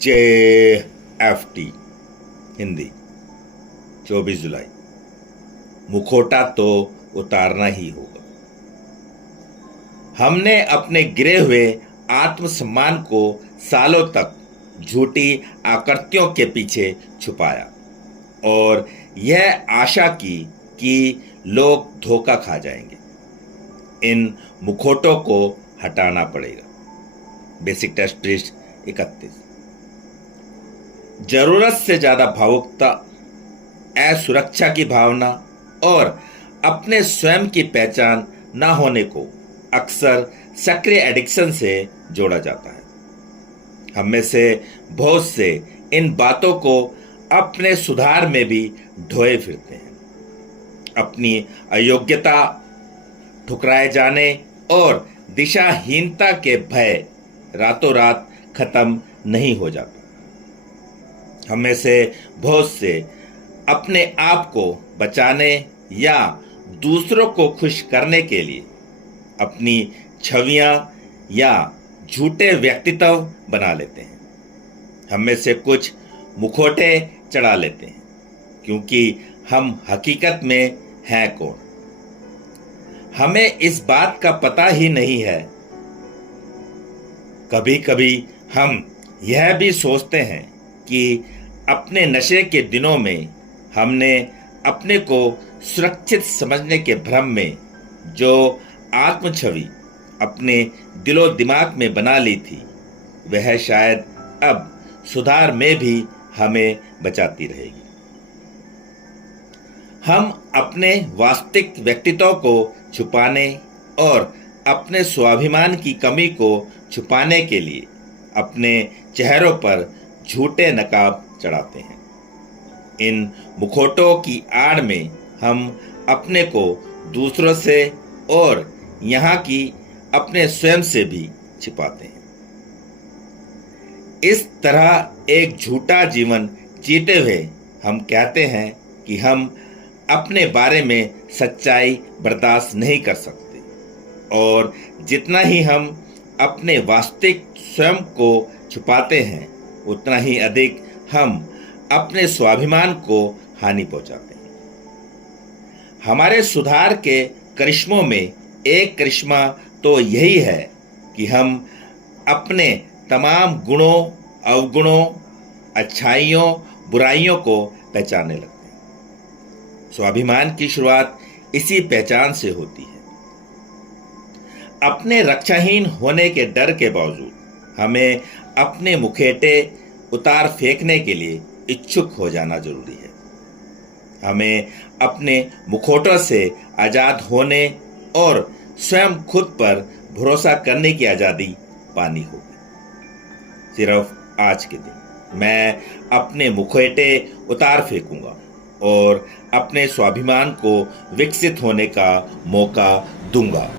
JFT Hindi 24 जुलाई। मुखौटा तो उतारना ही होगा। हमने अपने गिरे हुए आत्मसम्मान को सालों तक झूठी आकृतियों के पीछे छुपाया और यह आशा की कि लोग धोखा खा जाएंगे। इन मुखौटों को हटाना पड़ेगा। बेसिक टेस्ट पृष्ठ 31। जरूरत से ज्यादा भावुकता, असुरक्षा की भावना और अपने स्वयं की पहचान न होने को अक्सर सक्रिय एडिक्शन से जोड़ा जाता है। हम में से बहुत से इन बातों को अपने सुधार में भी ढोए फिरते हैं। अपनी अयोग्यता, ठुकराए जाने और दिशाहीनता के भय रातों रात खत्म नहीं हो जाता। हम में से बहुत से अपने आप को बचाने या दूसरों को खुश करने के लिए अपनी छवियां या झूठे व्यक्तित्व बना लेते हैं। हम में से कुछ मुखौटे चढ़ा लेते हैं क्योंकि हम हकीकत में हैं कौन। हमें इस बात का पता ही नहीं है। कभी कभी हम यह भी सोचते हैं कि अपने नशे के दिनों में हमने अपने को सुरक्षित समझने के भ्रम में जो आत्म छवि अपने दिलो दिमाग में बना ली थी, वह शायद अब सुधार में भी हमें बचाती रहेगी। हम अपने वास्तविक व्यक्तित्व को छुपाने और अपने स्वाभिमान की कमी को छुपाने के लिए अपने चेहरों पर झूठे नकाब चढ़ाते हैं। इन मुखौटों की आड़ में हम अपने को दूसरों से और यहाँ की अपने स्वयं से भी छिपाते हैं। इस तरह एक झूठा जीवन जीते हुए हम कहते हैं कि हम अपने बारे में सच्चाई बर्दाश्त नहीं कर सकते और जितना ही हम अपने वास्तविक स्वयं को छुपाते हैं उतना ही अधिक हम अपने स्वाभिमान को हानि पहुंचाते हैं। हमारे सुधार के करिश्मों में एक करिश्मा तो यही है कि हम अपने तमाम गुणों, अवगुणों, अच्छाइयों, बुराइयों को पहचानने लगते हैं। स्वाभिमान की शुरुआत इसी पहचान से होती है। अपने रक्षाहीन होने के डर के बावजूद हमें अपने मुखौटे उतार फेंकने के लिए इच्छुक हो जाना जरूरी है। हमें अपने मुखौटों से आजाद होने और स्वयं खुद पर भरोसा करने की आजादी पानी होगी। सिर्फ आज के दिन मैं अपने मुखौटे उतार फेंकूंगा और अपने स्वाभिमान को विकसित होने का मौका दूंगा।